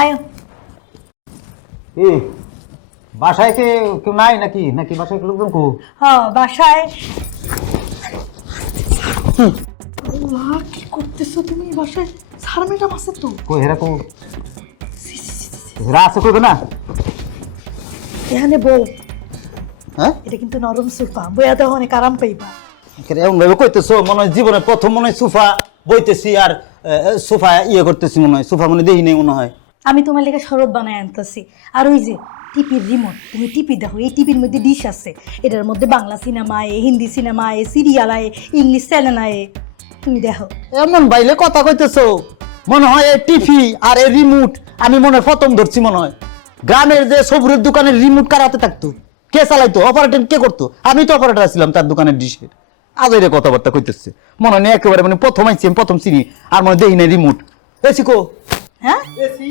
আয়ো বাসায় কেউ নাই নাকি নাকি বাসায় লোকজন কো? হ্যাঁ বাসায়। কি করতেছো তুমি বাসায়? সার ম্যাডাম আছে তো। কই হেরা কো? হেরা আছে কইবে না? এখানে বউ। হ্যাঁ এটা কিন্তু নরম সোফা, বইয়া তো অনেক আরাম পাইবা। এমন ভাবে কইতেছো মনে হয় জীবনে প্রথম মনে হয় সোফা বইতেছি আর সোফা করতেছি মনে হয় সোফা মনে দেখি নেই মনে হয়। আমি তোমার লেগে শরৎ বানায় আনতেছি। আর ওই যে টিপির রিমোট, তুমি টিপি দেখো, এই টিপির মধ্যে ডিশ আছে, এটার মধ্যে বাংলা সিনেমা আয়, হিন্দি সিনেমা আয়, সিরিয়াল আয়, ইংলিশ চ্যানেল আয়, তুমি দেখো। এমন বাইলে কথা কইতেছো মনে হয় এই টিভি আর এই রিমোট আমি মনে হয় প্রথম ধরছি মনে হয়। গ্রামের যে সবুরের দোকানের রিমোট কার হাতে থাকতো, কে চালাইতো, অপারেটর কে করতো? আমি তো অপারেটর ছিলাম তার দোকানের ডিশের। আজ এর কথাবার্তা কইতেছে মনে হয় একেবারে মানে প্রথম আইছি আমি, প্রথম চিনি আর মনে দেখি না রিমোট। এসি কো? হ্যাঁ এসি